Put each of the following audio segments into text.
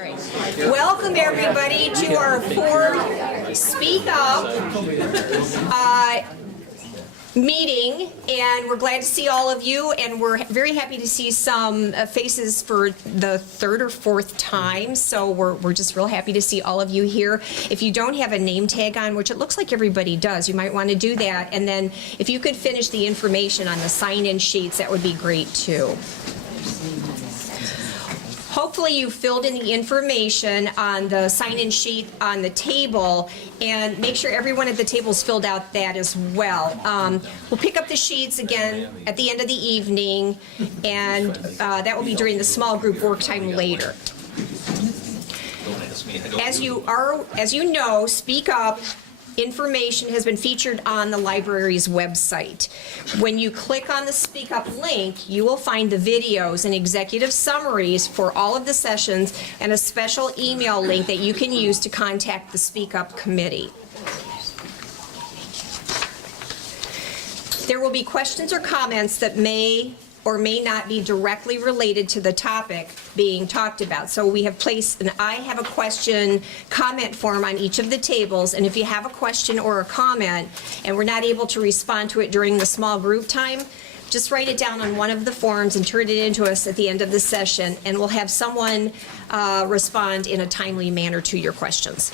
right. Welcome everybody to our fourth Speak Up meeting, and we're glad to see all of you, and we're very happy to see some faces for the third or fourth time, so we're just real happy to see all of you here. If you don't have a name tag on, which it looks like everybody does, you might want to do that, and then if you could finish the information on the sign-in sheets, that would be great too. Hopefully you filled in the information on the sign-in sheet on the table, and make sure everyone at the table's filled out that as well. We'll pick up the sheets again at the end of the evening, and that will be during the small group work time later. As you know, Speak Up information has been featured on the library's website. When you click on the Speak Up link, you will find the videos and executive summaries for all of the sessions and a special email link that you can use to contact the Speak Up committee. There will be questions or comments that may or may not be directly related to the topic being talked about. So we have placed an I have a question comment form on each of the tables, and if you have a question or a comment and we're not able to respond to it during the small group time, just write it down on one of the forms and turn it into us at the end of the session, and we'll have someone respond in a timely manner to your questions.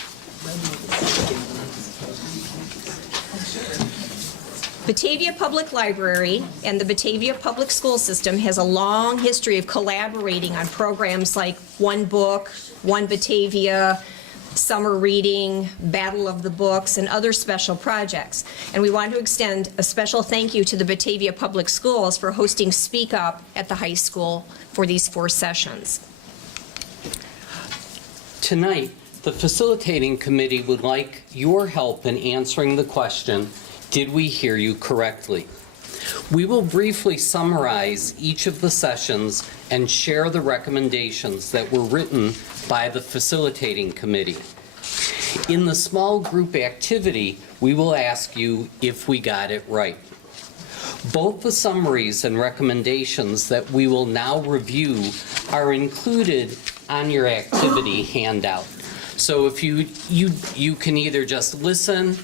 Batavia Public Library and the Batavia Public School System has a long history of collaborating on programs like One Book, One Batavia, Summer Reading, Battle of the Books, and other special projects. And we want to extend a special thank you to the Batavia Public Schools for hosting Speak Up at the high school for these 4 sessions. Tonight, the facilitating committee would like your help in answering the question, did we hear you correctly? We will briefly summarize each of the sessions and share the recommendations that were written by the facilitating committee. In the small group activity, we will ask you if we got it right. Both the summaries and recommendations that we will now review are included on your activity handout. So if you can either just listen,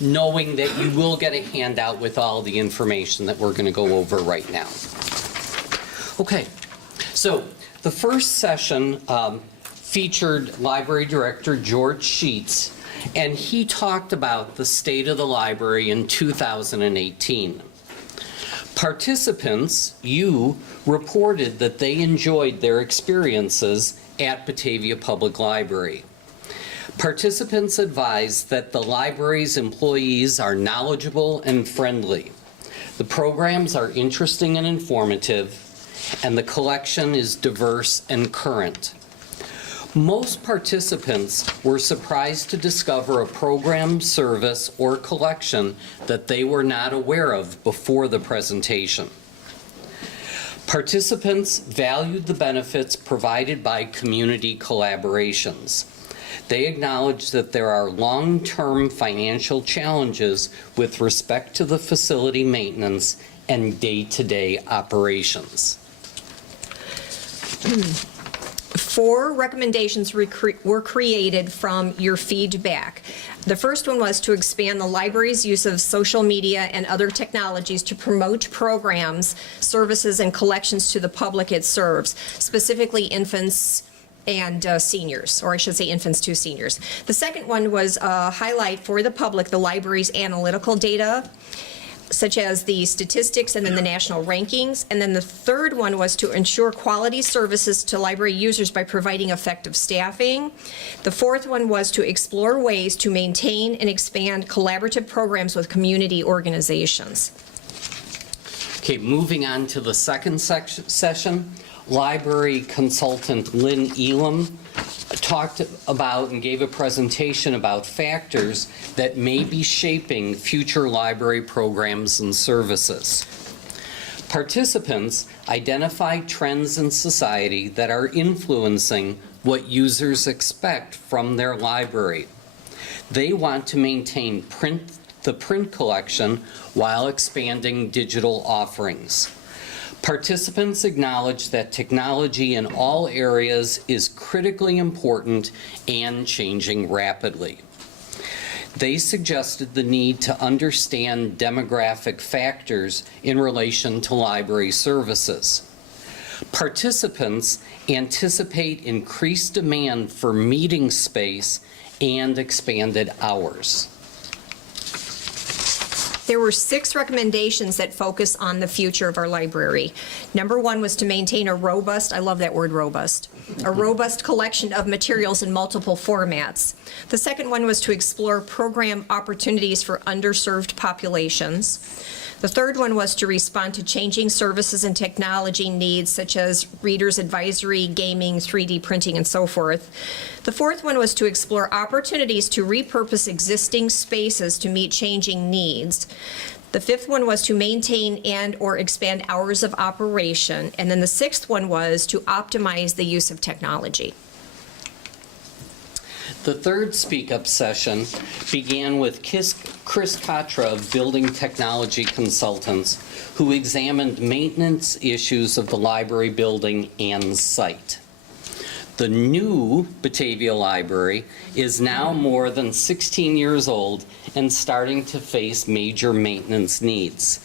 knowing that you will get a handout with all the information that we're going to go over right now. Okay, so the first session featured Library Director George Sheets, and he talked about the state of the library in 2018. Participants, you, reported that they enjoyed their experiences at Batavia Public Library. Participants advised that the library's employees are knowledgeable and friendly. The programs are interesting and informative, and the collection is diverse and current. Most participants were surprised to discover a program, service, or collection that they were not aware of before the presentation. Participants valued the benefits provided by community collaborations. They acknowledge that there are long-term financial challenges with respect to the facility maintenance and day-to-day operations. 4 recommendations were created from your feedback. The first one was to expand the library's use of social media and other technologies to promote programs, services, and collections to the public it serves, specifically infants and seniors, or I should say infants to seniors. The second one was a highlight for the public the library's analytical data, such as the statistics and then the national rankings. And then the third one was to ensure quality services to library users by providing effective staffing. The fourth one was to explore ways to maintain and expand collaborative programs with community organizations. Okay, moving on to the second session. Library consultant Lynn Elam talked about and gave a presentation about factors that may be shaping future library programs and services. Participants identified trends in society that are influencing what users expect from their library. They want to maintain the print collection while expanding digital offerings. Participants acknowledge that technology in all areas is critically important and changing rapidly. They suggested the need to understand demographic factors in relation to library services. Participants anticipate increased demand for meeting space and expanded hours. There were 6 recommendations that focus on the future of our library. Number 1 was to maintain a robust, I love that word robust, a robust collection of materials in multiple formats. The second one was to explore program opportunities for underserved populations. The third one was to respond to changing services and technology needs such as readers advisory, gaming, 3D printing, and so forth. The fourth one was to explore opportunities to repurpose existing spaces to meet changing needs. The fifth one was to maintain and/or expand hours of operation. And then the sixth one was to optimize the use of technology. The third speak-up session began with Chris Katra of Building Technology Consultants, who examined maintenance issues of the library building and site. The new Batavia Library is now more than 16 years old and starting to face major maintenance needs.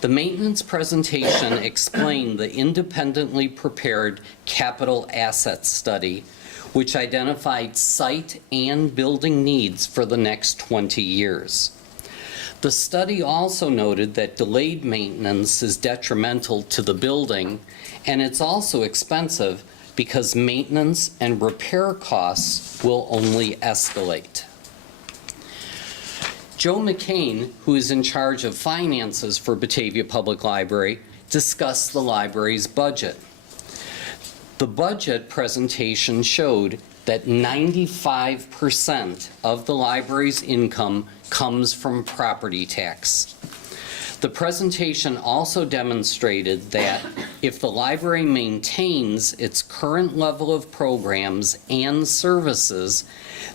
The maintenance presentation explained the independently prepared capital assets study, which identified site and building needs for the next 20 years. The study also noted that delayed maintenance is detrimental to the building, and it's also expensive because maintenance and repair costs will only escalate. Joe McCain, who is in charge of finances for Batavia Public Library, discussed the library's budget. The budget presentation showed that 95% of the library's income comes from property tax. The presentation also demonstrated that if the library maintains its current level of programs and services,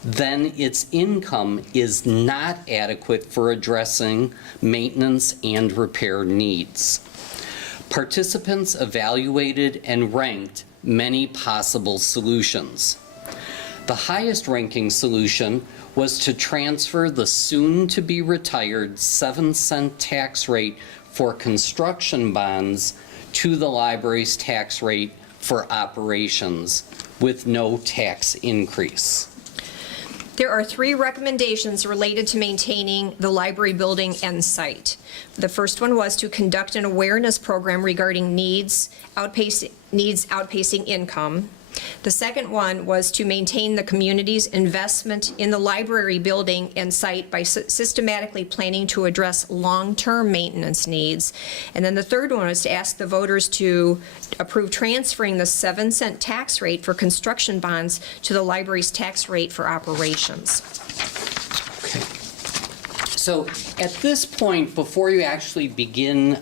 then its income is not adequate for addressing maintenance and repair needs. Participants evaluated and ranked many possible solutions. The highest ranking solution was to transfer the soon-to-be-retired 7-cent tax rate for construction bonds to the library's tax rate for operations with no tax increase. There are 3 recommendations related to maintaining the library building and site. The first one was to conduct an awareness program regarding needs outpacing income. The second one was to maintain the community's investment in the library building and site by systematically planning to address long-term maintenance needs. And then the third one was to ask the voters to approve transferring the 7-cent tax rate for construction bonds to the library's tax rate for operations. So at this point, before you actually begin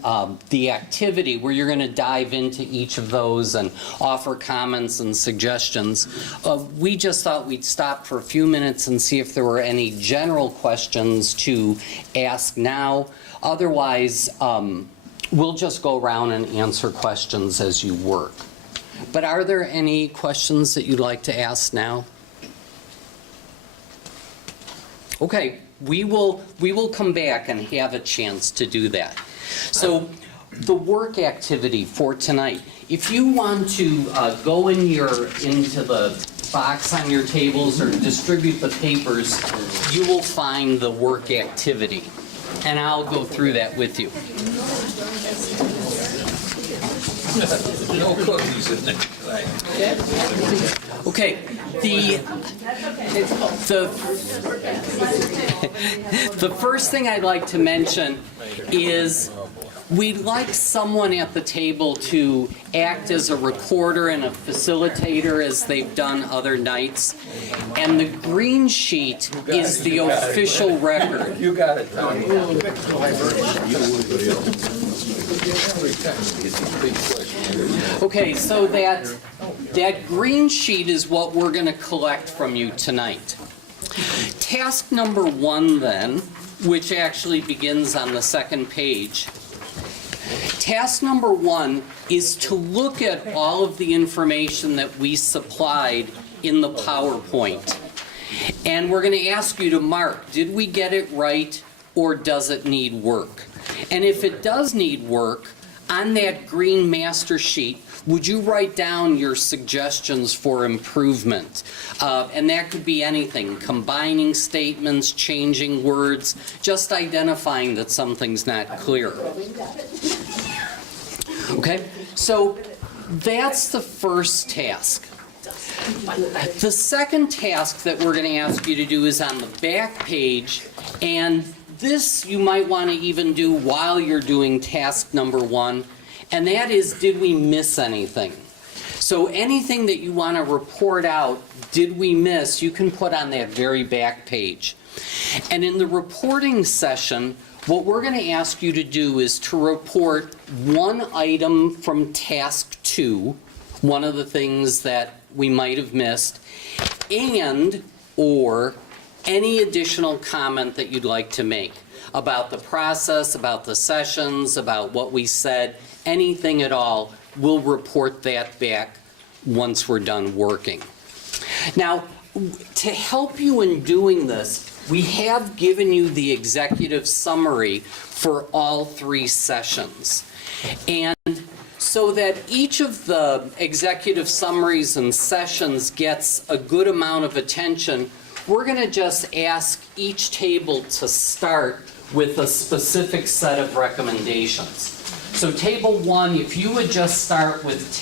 the activity where you're going to dive into each of those and offer comments and suggestions, we just thought we'd stop for a few minutes and see if there were any general questions to ask now. Otherwise, we'll just go around and answer questions as you work. But are there any questions that you'd like to ask now? Okay. We will come back and have a chance to do that. So the work activity for tonight, if you want to go into the box on your tables or distribute the papers, you will find the work activity. And I'll go through that with you. No cookies in there. Okay, the first thing I'd like to mention is we'd like someone at the table to act as a recorder and a facilitator as they've done other nights. And the green sheet is the official record. You got it, Tony. Okay, so that green sheet is what we're going to collect from you tonight. Task number 1 then, which actually begins on the second page, Task number 1 is to look at all of the information that we supplied in the PowerPoint. And we're going to ask you to mark, did we get it right or does it need work? And if it does need work, on that green master sheet, would you write down your suggestions for improvement? And that could be anything, combining statements, changing words, just identifying that something's not clear. Okay, so that's the first task. The second task that we're going to ask you to do is on the back page, and this you might want to even do while you're doing task number 1, and that is, did we miss anything? So anything that you want to report out, did we miss, you can put on that very back page. And in the reporting session, what we're going to ask you to do is to report one item from task 2, one of the things that we might have missed, and or any additional comment that you'd like to make about the process, about the sessions, about what we said, anything at all. We'll report that back once we're done working. Now, to help you in doing this, we have given you the executive summary for all 3 sessions. And so that each of the executive summaries and sessions gets a good amount of attention, we're going to just ask each table to start with a specific set of recommendations. So table 1, if you would just start with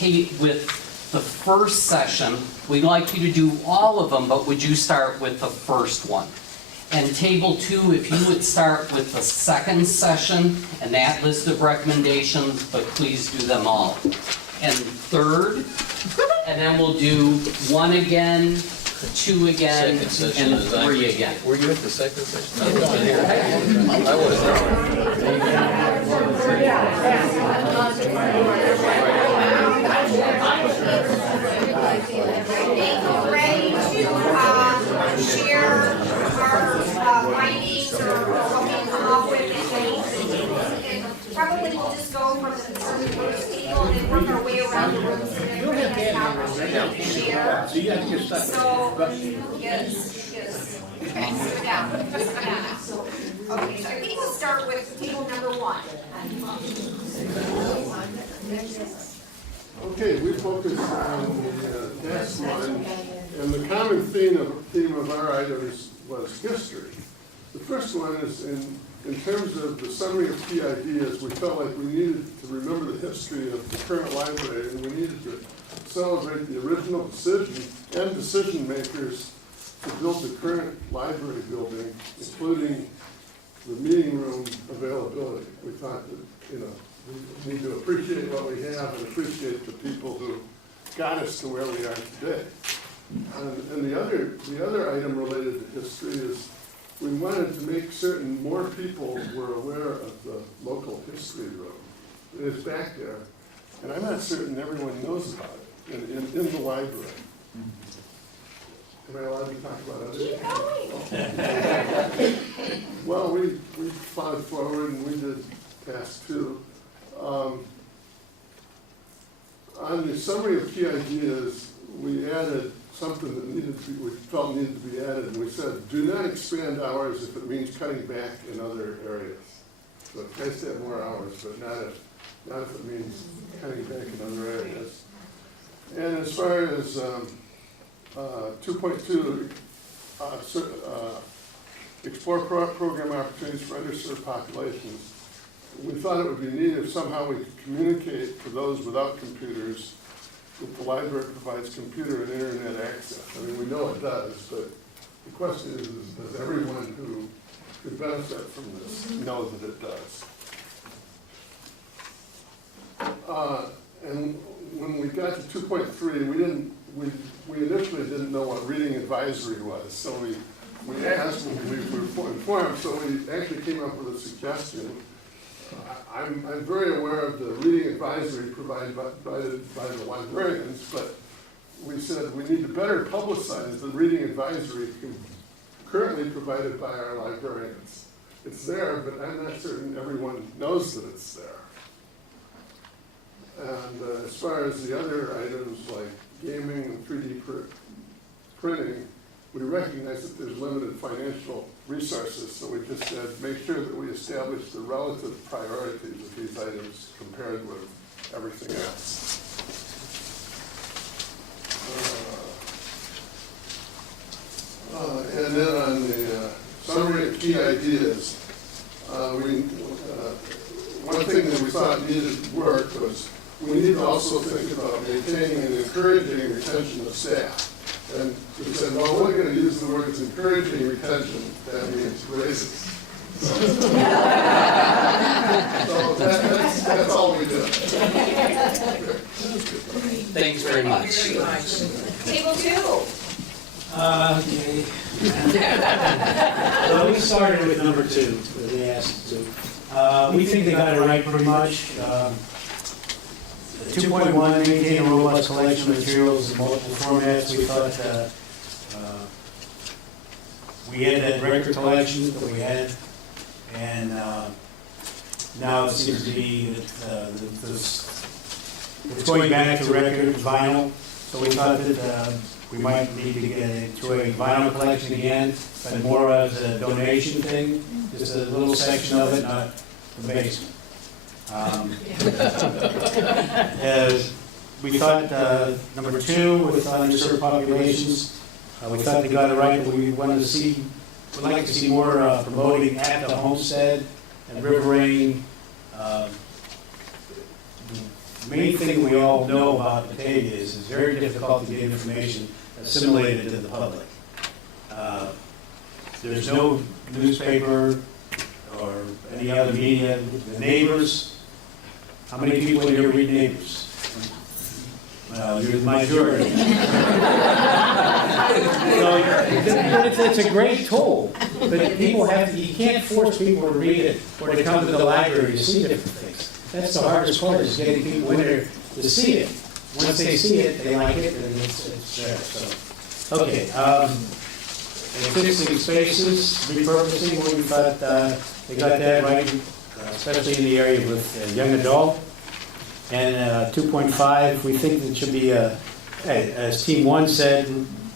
the first session, we'd like you to do all of them, but would you start with the first one? And table 2, if you would start with the second session and that list of recommendations, but please do them all. And third, and then we'll do 1 again, 2 again, and 3 again. Were you at the second session? I wasn't here. I wasn't. Ready to share our findings or what we come up with, and probably we'll just go from the first table and then work our way around the room so that everybody has an opportunity to share. So, yes. Okay, sit down. Okay, so I think we'll start with table number 1. Okay, we focus on the task 1, and the common theme of our items was history. The first one is in terms of the summary of key ideas, we felt like we needed to remember the history of the current library, and we needed to celebrate the original decision and decision makers to build the current library building, including the meeting room availability. We thought that, we need to appreciate what we have and appreciate the people who got us to where we are today. And the other item related to history is we wanted to make certain more people were aware of the local history room. It is back there, and I'm not certain everyone knows about it in the library. Am I allowed to talk about it? Well, we plowed forward and we did task 2. On the summary of key ideas, we added something that we felt needed to be added, and we said, do not expand hours if it means cutting back in other areas. So it's nice to have more hours, but not if it means cutting back in other areas. And as far as 2.2, explore program opportunities for underserved populations. We thought it would be neat if somehow we could communicate to those without computers that the library provides computer and internet access. I mean, we know it does, but the question is does everyone who could benefit from this know that it does? And when we got to 2.3, we initially didn't know what reading advisory was, so we asked, we were informed, so we actually came up with a suggestion. I'm very aware of the reading advisory provided by the librarians, but we said we need to better publicize the reading advisory currently provided by our librarians. It's there, but I'm not certain everyone knows that it's there. And as far as the other items like gaming and 3D printing, we recognize that there's limited financial resources, so we just said, make sure that we establish the relative priorities of these items compared with everything else. And then on the summary of key ideas, one thing that we thought needed work was we need to also think about maintaining and encouraging retention of staff. And we said, well, we're going to use the words encouraging retention, that means raises. So that's all we did. Thanks very much. Table 2. Okay. Well, we started with number 2, that they asked to. We think they got it right pretty much. 2.1, maintain a robust collection of materials in multiple formats. We thought we had that record collection that we had, and now it seems to be that it's going back to record vinyl. So we thought that we might need to get into a vinyl collection again, but more as a donation thing, just a little section of it, not the basement. We thought number 2 with underserved populations, we thought they got it right, but we wanted to see, would like to see more promoting at the homestead and Riverine. The main thing we all know about Batavia is it's very difficult to get information assimilated to the public. There's no newspaper or any other media. The neighbors, how many people in here read Neighbors? Well, you're the majority. So it's a great tool, but people have to, you can't force people to read it or to come to the library to see different things. That's the hardest part, is getting people in there to see it. Once they see it, they like it, and it's there. So, okay. Existing spaces, repurposing, we thought they got that right, especially in the area with young adult. And 2.5, we think it should be, as Team 1 said,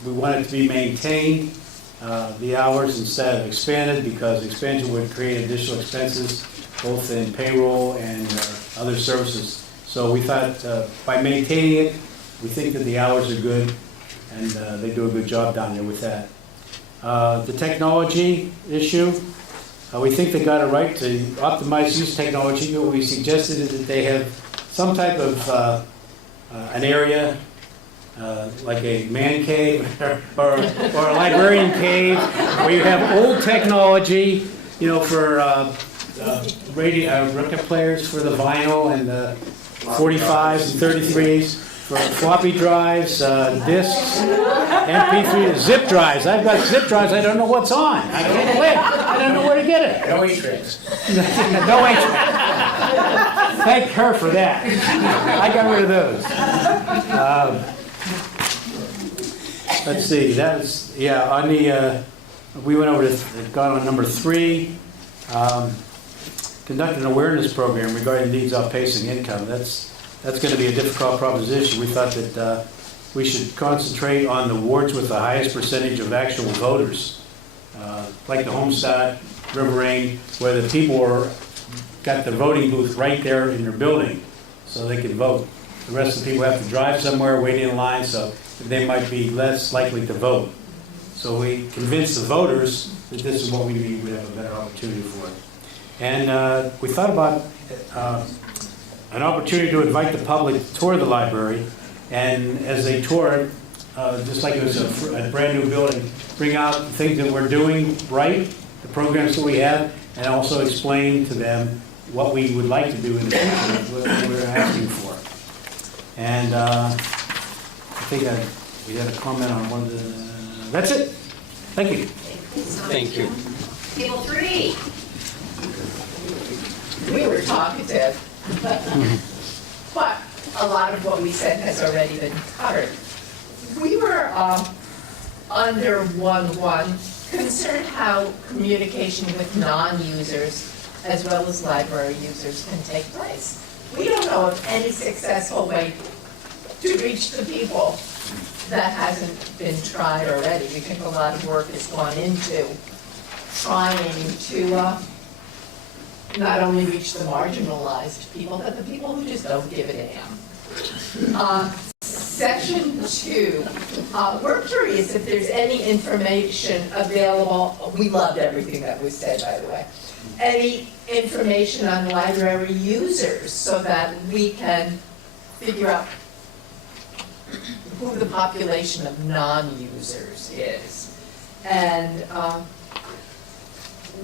we want it to be maintained, the hours instead of expanded, because expansion would create additional expenses, both in payroll and other services. So we thought by maintaining it, we think that the hours are good, and they do a good job down there with that. The technology issue, we think they got it right to optimize use technology. What we suggested is that they have some type of an area, like a man cave or a librarian cave, where you have old technology, you know, for record players for the vinyl and the 45s and 33s, for floppy drives, discs, MP3, zip drives. I've got zip drives. I don't know what's on. I can't play it. I don't know where to get it. No H-tracks. No H-tracks. Thank her for that. I got rid of those. Let's see. That was, yeah, on the, we went over to, got on number 3. Conduct an awareness program regarding needs outpacing income. That's going to be a difficult proposition. We thought that we should concentrate on the wards with the highest percentage of actual voters, like the Homestead, Riverine, where the people got the voting booth right there in their building, so they can vote. The rest of the people have to drive somewhere, wait in line, so they might be less likely to vote. So we convinced the voters that this is what we need. We have a better opportunity for it. And we thought about an opportunity to invite the public to tour the library, and as they tour, just like it was a brand new building, bring out the things that we're doing right, the programs that we have, and also explain to them what we would like to do in the future, what we're asking for. And I think we had a comment on one of the, that's it. Thank you. Thank you. Table 3. We were talkative, but a lot of what we said has already been covered. We were under 1.1 concerned how communication with non-users as well as library users can take place. we don't know of any successful way to reach the people that hasn't been tried already. We think a lot of work has gone into trying to not only reach the marginalized people, but the people who just don't give a damn. Section 2, we're curious if there's any information available. We loved everything that was said, by the way. Any information on library users so that we can figure out who the population of non-users is. And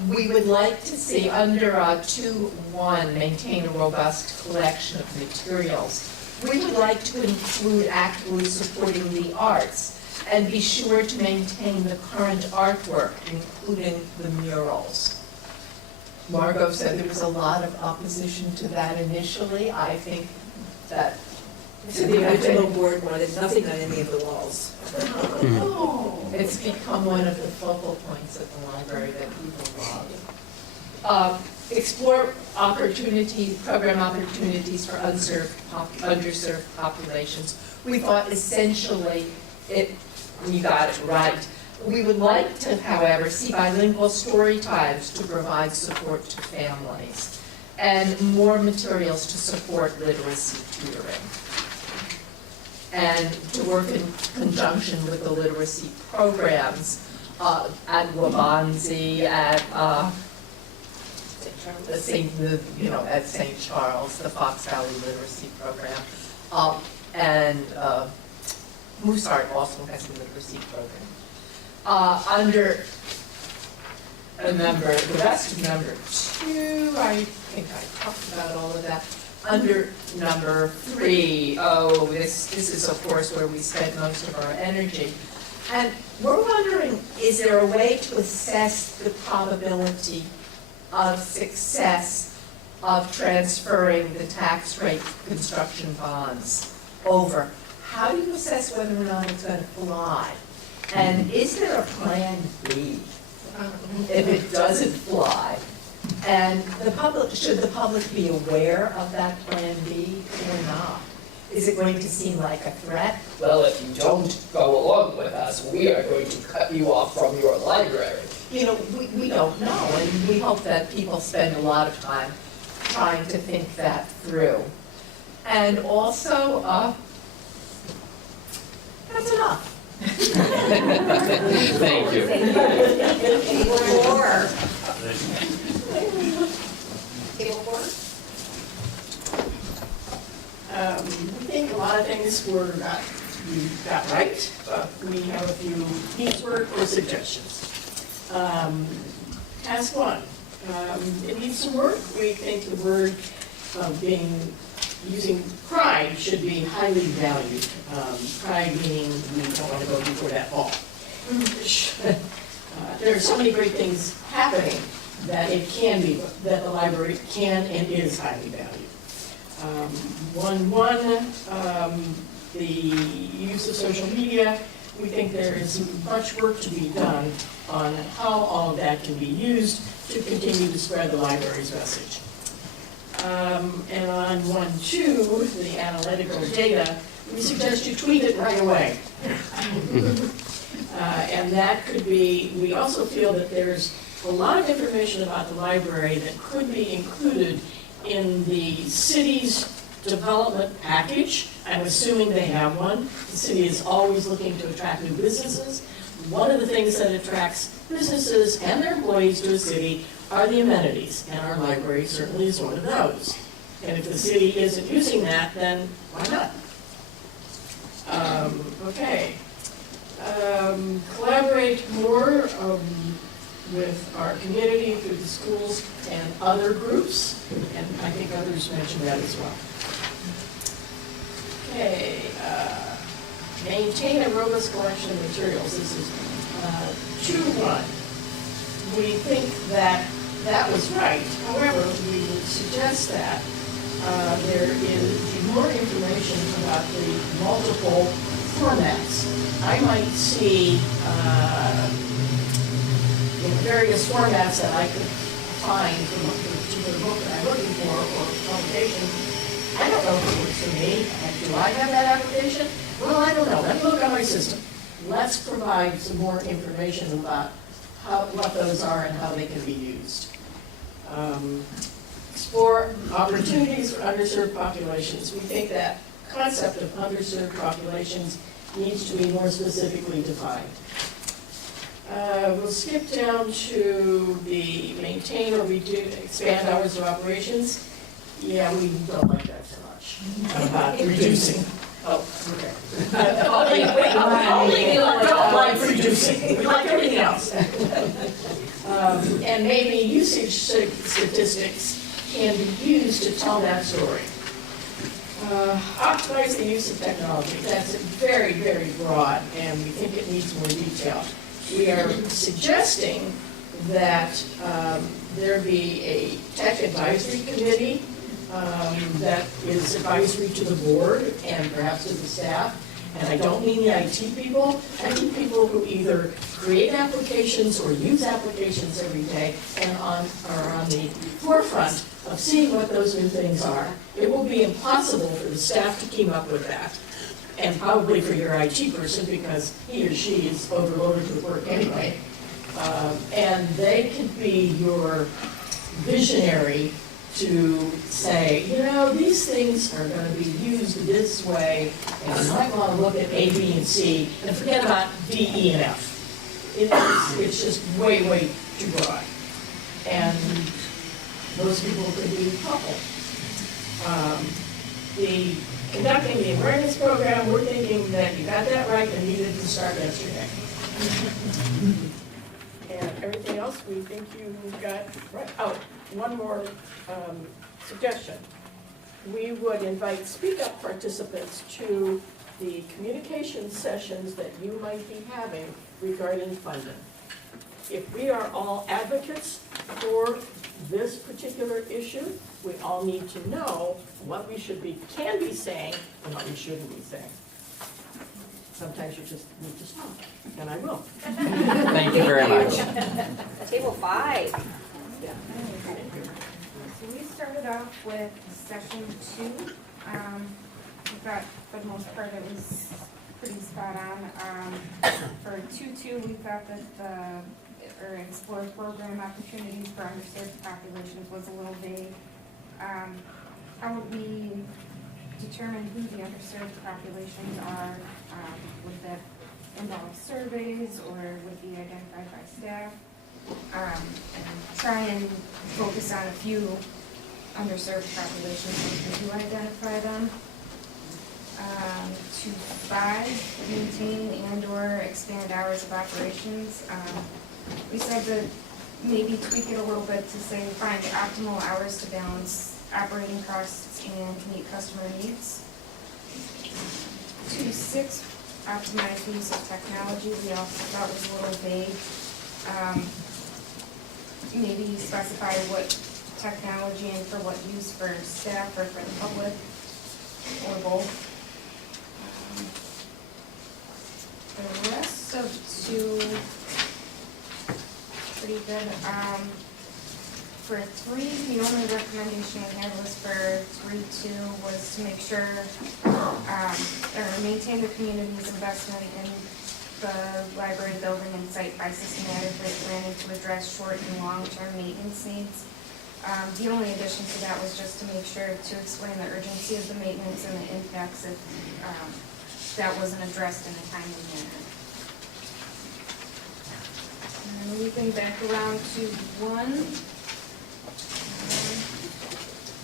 we would like to see under 2.1, maintain a robust collection of materials. We would like to include actively supporting the arts and be sure to maintain the current artwork, including the murals. Margot said there was a lot of opposition to that initially. I think that The original board wanted nothing on any of the walls. it's become one of the focal points of the library that people love. Explore opportunities, program opportunities for underserved populations. We thought essentially we got it right. We would like to, however, see bilingual story times to provide support to families and more materials to support literacy tutoring. And to work in conjunction with the literacy programs at Wabanzi, at at St. Charles, the Fox Valley Literacy Program, and Mooseheart also has a literacy program. Under the rest of number 2, I think I talked about all of that. Under number 3, this is of course where we spend most of our energy. And we're wondering, is there a way to assess the probability of success of transferring the tax rate construction bonds over? How do you assess whether or not it's going to fly? And is there a plan B if it doesn't fly? And should the public be aware of that plan B or not? Is it going to seem like a threat? Well, if you don't go along with us, we are going to cut you off from your library. We don't know, and we hope that people spend a lot of time trying to think that through. And also, that's enough. Thank you. Or Table 4? We think a lot of things we got right, but we have a few needs work or suggestions. Task 1, it needs some work. We think the word using pride should be highly valued. Pride meaning we don't want to go before that fall. There are so many great things happening that that the library can and is highly valued. 1.1, the use of social media. We think there is much work to be done on how all of that can be used to continue to spread the library's message. And on 1.2, the analytical data, we suggest you tweet it right away. And that could be, we also feel that there's a lot of information about the library that could be included in the city's development package. I'm assuming they have one. The city is always looking to attract new businesses. One of the things that attracts businesses and their employees to a city are the amenities, and our library certainly is one of those. And if the city isn't using that, then why not? Okay. Collaborate more with our community through the schools and other groups, and I think others mentioned that as well. Okay, maintain a robust collection of materials. This is 2.1. We think that that was right. However, we would suggest that there is more information about the multiple formats. I might see various formats that I could find from a particular book that I'm looking for or publication I don't know if it works for me. Do I have that application? Well, I don't know. Let me look on my system. Let's provide some more information about what those are and how they can be used. Explore opportunities for underserved populations. We think that concept of underserved populations needs to be more specifically defined. We'll skip down to the maintain or expand hours of operations. Yeah, we don't like that so much, about reducing. Oh, okay. Only we don't like reducing, we like everything else. And maybe usage statistics can be used to tell that story. Optimize the use of technology. That's very, very broad, and we think it needs more detail. We are suggesting that there be a tech advisory committee that is advisory to the board and perhaps to the staff. And I don't mean the IT people, I mean people who either create applications or use applications every day and are on the forefront of seeing what those new things are. It will be impossible for the staff to keep up with that, and probably for your IT person because he or she is overloaded with work anyway. And they could be your visionary to say, you know, these things are going to be used this way, and you might want to look at A, B, and C, and forget about D, E, and F. It's just way, way too broad. And those people could be helpful. Conducting the awareness program, we're thinking that you got that right and needed to start yesterday. And everything else, we think you got right. Oh, one more suggestion. We would invite speak-up participants to the communication sessions that you might be having regarding funding. If we are all advocates for this particular issue, we all need to know what we can be saying and what we shouldn't be saying. Sometimes you just need to stop, and I will. Thank you very much. Table 5. Yeah. So we started off with session 2. We thought for the most part it was pretty spot on. For 2.2, we thought that explore program opportunities for underserved populations was a little vague. How would we determine who the underserved populations are? Would that involve surveys or would it be identified by staff? And try and focus on a few underserved populations so we do identify them. 2.5, maintain and/or expand hours of operations. We said to maybe tweak it a little bit to say find optimal hours to balance operating costs and meet customer needs. 2.6, optimize the use of technology. We also thought was a little vague. Maybe specify what technology and for what use for staff or for the public, or both. The rest of 2, pretty good. For 3, the only recommendation we had was for 3.2 was to make sure, or maintain the community's investment in the library building and site by systematically planning to address short and long-term maintenance needs. The only addition to that was just to make sure to explain the urgency of the maintenance and the impacts if that wasn't addressed in a timely manner. And looping back around to 1.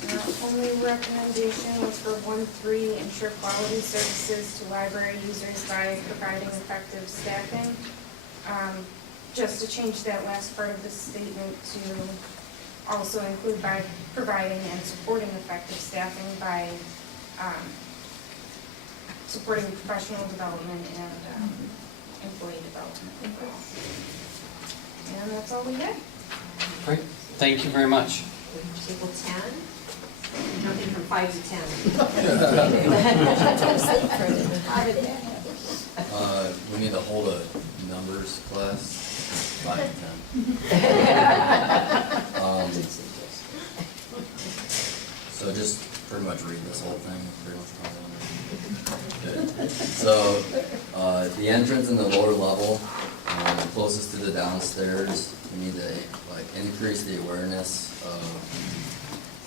Our only recommendation was for 1.3, ensure quality services to library users by providing effective staffing. Just to change that last part of the statement to also include by providing and supporting effective staffing by supporting professional development and employee development. And that's all we had. Great, thank you very much. Table 10, jumping from 5 to 10. We need to hold a numbers class, 5 to 10. So just pretty much read this whole So, the entrance in the lower level, closest to the downstairs, we need to like increase the awareness of,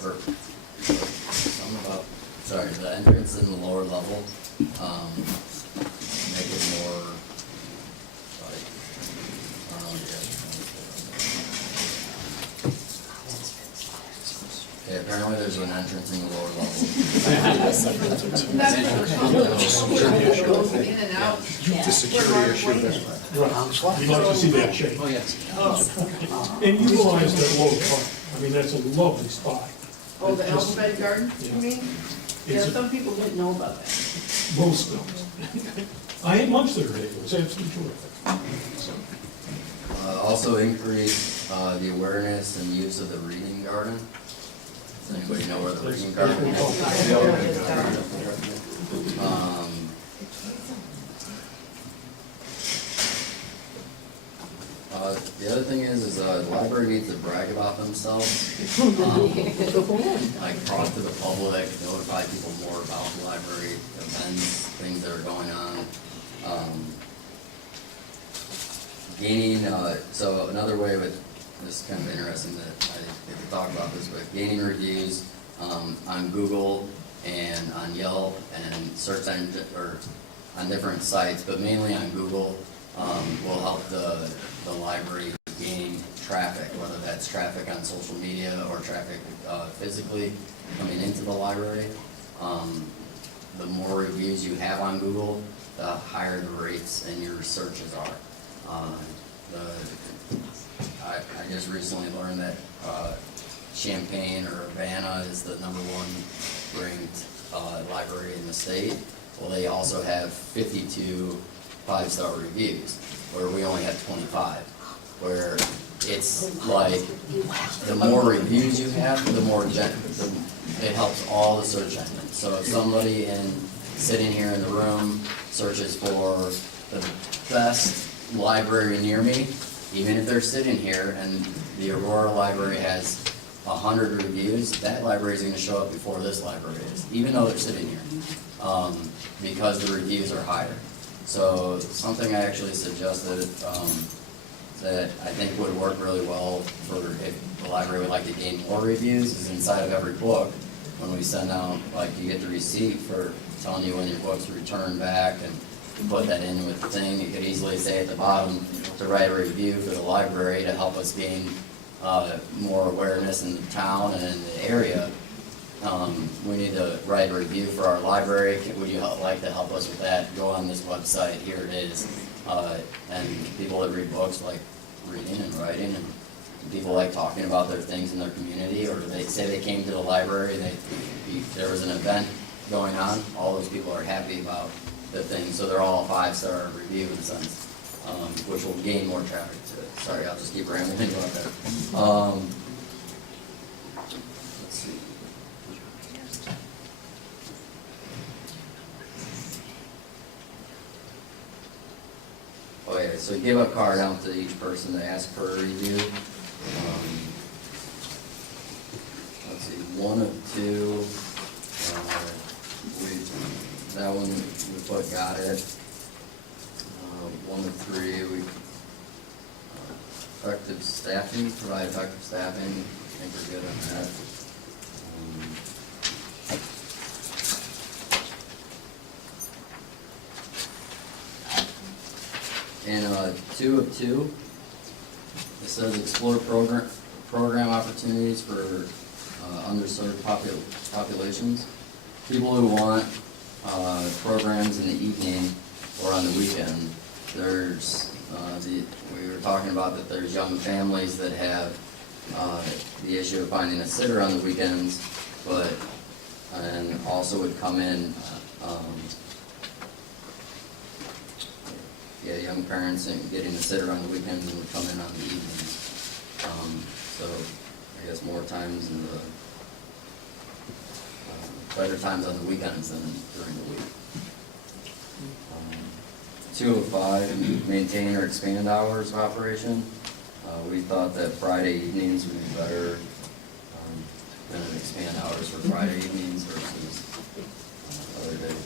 or something about, sorry, the entrance in the lower level, make it more like, okay, apparently there's an entrance in the lower level. Goes in and out. The security issue, We'd like to see that change. Oh, yes. And utilize that low park. I mean, that's a lovely spot. Oh, the alphabet garden, you mean? Yeah, It's some people didn't know about that. most films. I had lunch there today. It was absolutely terrific. So, Also increase the awareness and use of the reading garden. Does anybody know where the reading garden is? The other thing is the library needs to brag about themselves. Like talk to the public, notify people more about the library, events, things that are going on. Gaining, so another way with, this is kind of interesting that I get to talk about this, but gaining reviews on Google and on Yelp and search engine, or on different sites, but mainly on Google, will help the library gain traffic, whether that's traffic on social media or traffic physically coming into the library. The more reviews you have on Google, the higher the rates in your searches are. I just recently learned that Champaign or Urbana is the #1 ranked library in the state. Well, they also have 52 5-star reviews, where we only have 25. Where it's like, the more reviews you have, the more it helps all the search engines. So if somebody sitting here in the room searches for the best library near me, even if they're sitting here and the Aurora Library has 100 reviews, that library is going to show up before this library is, even though they're sitting here, because the reviews are higher. So something I actually suggested that I think would work really well for if the library would like to gain more reviews is inside of every book, when we send out, like, you get the receipt for telling you when your book's returned back, and you put that in with the thing. You could easily say at the bottom to write a review for the library to help us gain more awareness in the town and in the area. We need to write a review for our library. Would you like to help us with that? Go on this website, here it is. And people that read books like reading and writing, and people like talking about their things in their community, or they say they came to the library, there was an event going on, all those people are happy about the thing, so they're all a 5-star review in a sense, which will gain more traffic to it. Sorry, I'll just keep rambling about that. Let's see. Oh yeah, so give a card out to each person to ask for a review. Let's see, 1 of 2, that one we put got it. 1 of 3, we effective staffing, provide effective staffing. I think we're good on that. And 2 of 2, it says explore program opportunities for underserved populations. People who want programs in the evening or on the weekend. There's we were talking about that there's young families that have the issue of finding a sitter on the weekends, and also would come in. Young parents and getting a sitter on the weekends and would come in on the evenings. So I guess more times in the better times on the weekends than during the week. 2 of 5, maintain or expand hours of operation. We thought that Friday evenings would be better than expand hours for Friday evenings versus other days.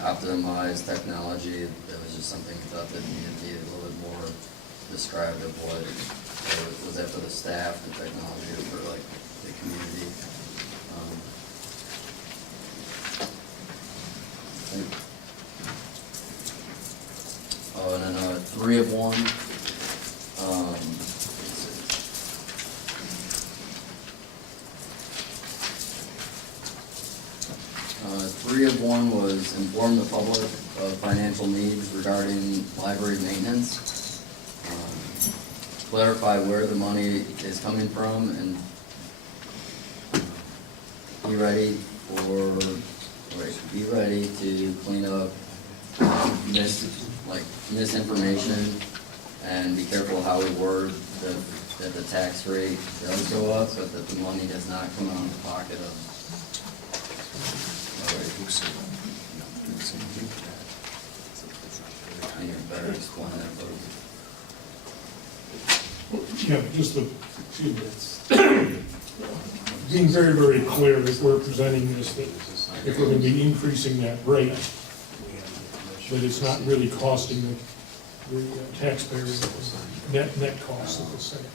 optimize technology. That was just something we thought that needed to be a little bit more described of what was that for the staff, the technology, or for like the community. Oh, and then 3 of 1. Three of 1 was inform the public of financial needs regarding library maintenance. Clarify where the money is coming from and be ready to clean up misinformation and be careful how we word that the tax rate does go up, but that the money does not come out of the pocket of. I think it's better explain that, folks. Yeah, just a few minutes. Being very, very clear as we're presenting this, that if we're going to be increasing that rate, that it's not really costing the taxpayers net cost of the same.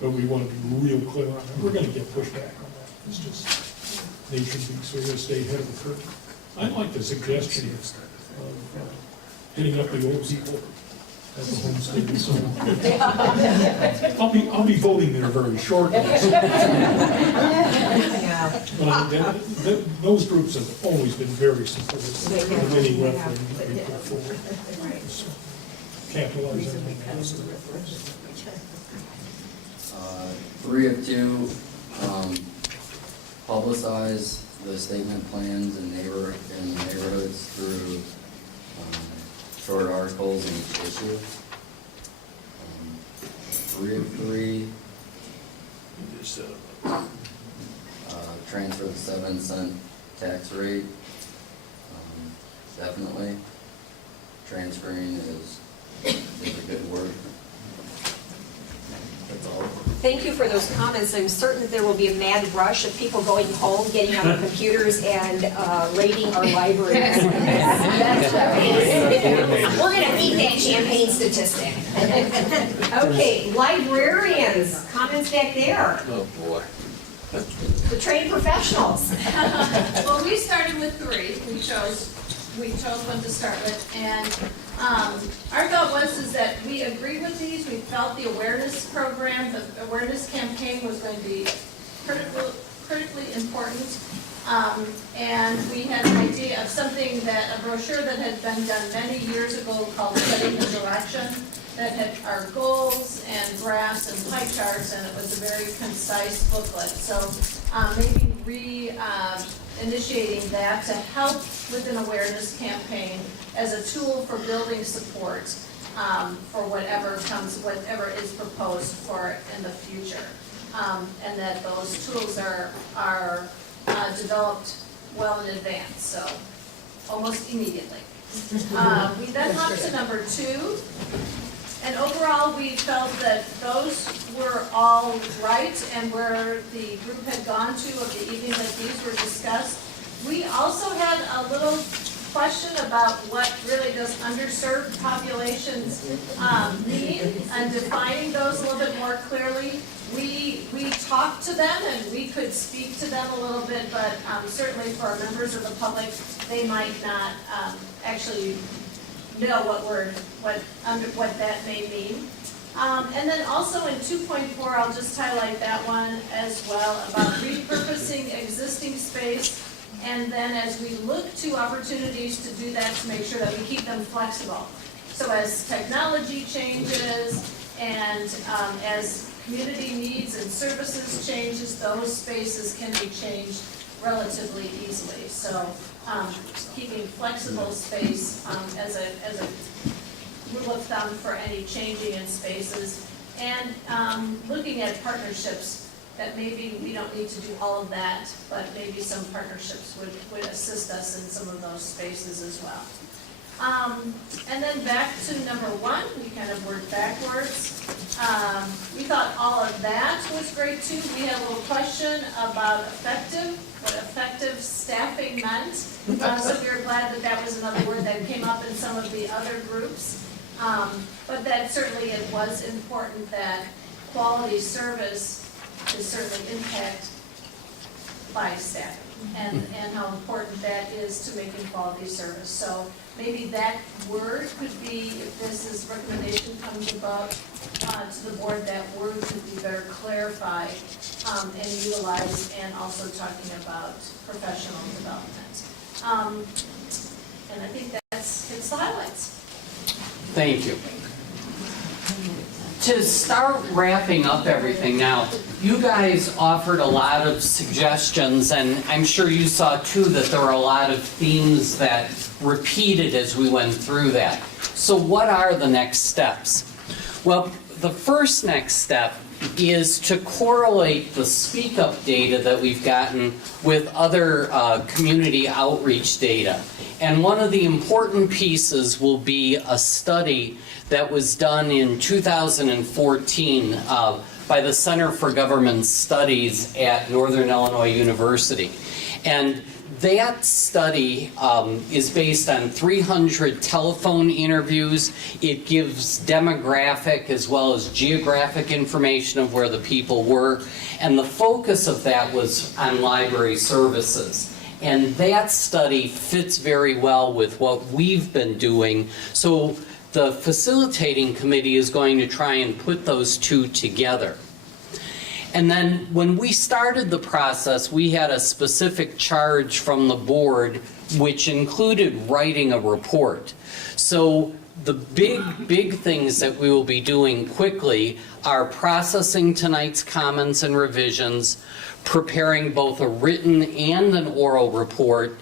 But we want to be real clear on that. We're going to get pushback on that. It's just nation being so we're going to stay ahead of the curve. I like the suggestion of hitting up the old people at the homestead and so on. I'll be voting there very shortly. But those groups have always been very supportive of any referendum that we put forward. So, capitalize on that. 3 of 2, publicize the statement plans in neighborhoods through short articles in each issue. 3 of 3, transfer the 7-cent tax rate. Definitely. Transferring is a good word. That's all. Thank you for those comments. I'm certain that there will be a mad rush of people going home, getting on their computers and raiding our libraries. We're gonna beat that Champaign statistic. Okay, librarians, comments back there. Oh, boy. The trained professionals. Well, we started with 3. We chose one to start with, and our thought was that we agreed with these. We felt the awareness program, the awareness campaign was going to be critically important. And we had an idea of something a brochure that had been done many years ago called Setting the Direction, that had our goals and graphs and pie charts, and it was a very concise booklet. So maybe initiating that to help with an awareness campaign as a tool for building support for whatever is proposed for in the future. And that those tools are developed well in advance, so almost immediately. We then hopped to number 2. And overall, we felt that those were all right, and where the group had gone to of the evening that these were discussed. We also had a little question about what really does underserved populations mean, and defining those a little bit more clearly. We talked to them, and we could speak to them a little bit, but certainly for our members of the public, they might not actually know what that may mean. And then also in 2.4, I'll just highlight that one as well, about repurposing existing space. And then as we look to opportunities to do that, to make sure that we keep them flexible. So as technology changes and as community needs and services changes, those spaces can be changed relatively easily. So keeping flexible space as a rule of thumb for any changing in spaces, and looking at partnerships that maybe we don't need to do all of that, but maybe some partnerships would assist us in some of those spaces as well. And then back to number 1, we kind of worked backwards. We thought all of that was great too. We had a little question about what effective staffing meant. So we were glad that that was another word that came up in some of the other groups. But that certainly it was important that quality service is certainly impacted by staff and how important that is to making quality service. So maybe that word could be, if this recommendation comes about to the board, that word could be better clarified and utilized, and also talking about professional development. And I think it's the highlights. Thank you. To start wrapping up everything now, you guys offered a lot of suggestions, and I'm sure you saw too that there were a lot of themes that repeated as we went through that. So what are the next steps? Well, the first next step is to correlate the Speak Up data that we've gotten with other community outreach data. And one of the important pieces will be a study that was done in 2014 by the Center for Government Studies at Northern Illinois University. And that study is based on 300 telephone interviews. It gives demographic as well as geographic information of where the people were. And the focus of that was on library services. And that study fits very well with what we've been doing. So the facilitating committee is going to try and put those two together. And then when we started the process, we had a specific charge from the board which included writing a report. So the big things that we will be doing quickly are processing tonight's comments and revisions, preparing both a written and an oral report,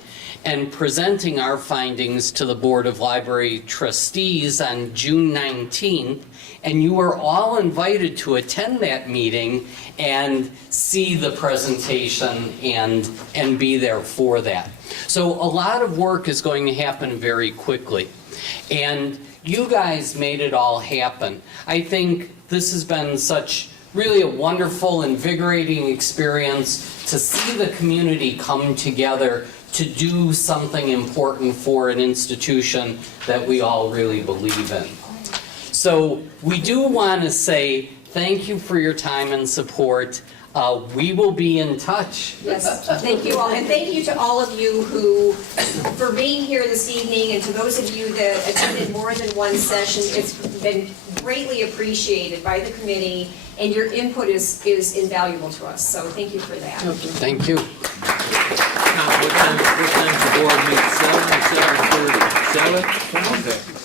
and presenting our findings to the Board of Library Trustees on June 19th. And you are all invited to attend that meeting and see the presentation and be there for that. So a lot of work is going to happen very quickly. And you guys made it all happen. I think this has been such really a wonderful, invigorating experience to see the community come together to do something important for an institution that we all really believe in. So we do want to say thank you for your time and support. We will be in touch. Yes, thank you all, and thank you to all of you for being here this evening, and to those of you that attended more than one session. It's been greatly appreciated by the committee, and your input is invaluable to us, so thank you for that. Thank you. What time's the board meet? 7 or 7:30? 7? Okay.